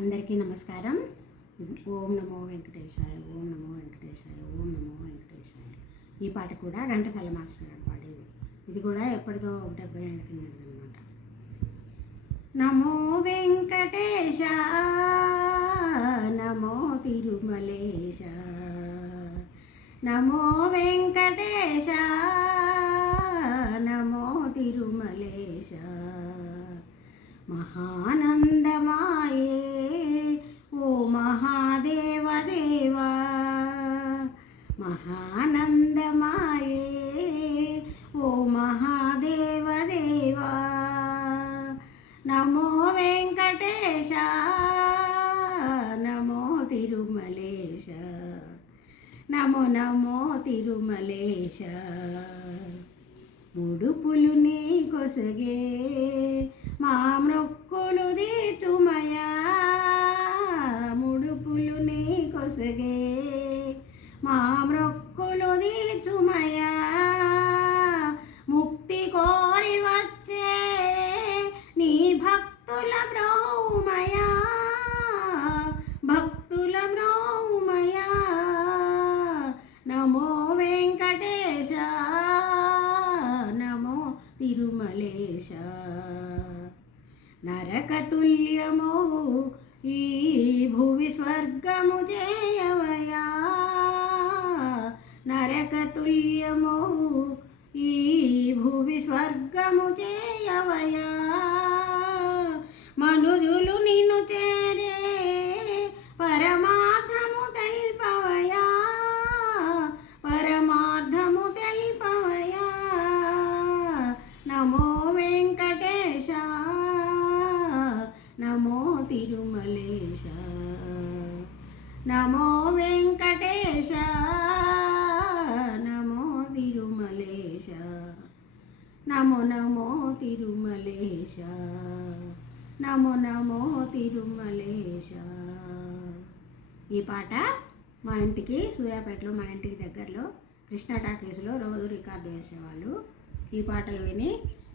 అందరికీ నమస్కారం. ఓం నమో వెంకటేశాయ, ఓం నమో వెంకటేశాయ, ఓం నమో వెంకటేశాయ. ఈ పాట కూడా ఘంటసాల మాస్టర్ గారు పాడేది. ఇది కూడా ఎప్పటిదో 70 ఏళ్ళ కిందది అనమాట. నమో వెంకటేశ, నమో తిరుమలేశ, నమో వెంకటేశ, నమో తిరుమలేశ. మహానందమాయే ఓ మహాదేవ దేవా, మహానందమాయే ఓ మహాదేవ దేవా. నమో వెంకటేశ, నమో తిరుమలేశ, నమో నమో తిరుమలేశ. ముడుపులు నీ కొసగే మా మ్రొక్కులు తీర్చుమయా, ముడుపులు నీ కొసగే మా మ్రొక్కులు తీర్చుమయా. ముక్తి కోరి వచ్చే నీ భక్తుల బ్రహ్మయా, భక్తుల బ్రహ్మయా. నమో వెంకటేశ, నమో తిరుమలేశ. నరకతుల్యము ఈ భువి స్వర్గము చేయవయా, నరకతుల్యము ఈ భువి స్వర్గము చేయవయా. మనుజులు నిన్ను చేరే పరమార్థము తెల్పవయా, పరమార్థము తెల్పవయా. నమో వెంకటేశ, నమో తిరుమలేశ, నమో వెంకటేశ, నమో తిరుమలేశ, నమో నమో తిరుమలేశ, నమో నమో తిరుమలేశ. ఈ పాట మా ఇంటికి సూర్యాపేటలో, మా ఇంటికి దగ్గరలో కృష్ణ టాకీస్లో రోజు రికార్డు వేసేవాళ్ళు. ఈ పాటలు విని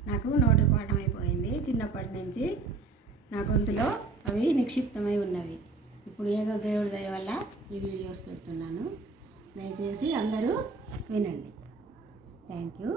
నాకు నోటి పాఠం అయిపోయింది. చిన్నప్పటి నుంచి నా గొంతులో అవి నిక్షిప్తమై ఉన్నవి. ఇప్పుడు ఏదో దేవుడి దయ వల్ల ఈ వీడియోస్ పెడుతున్నాను. దయచేసి అందరూ వినండి. Thank you.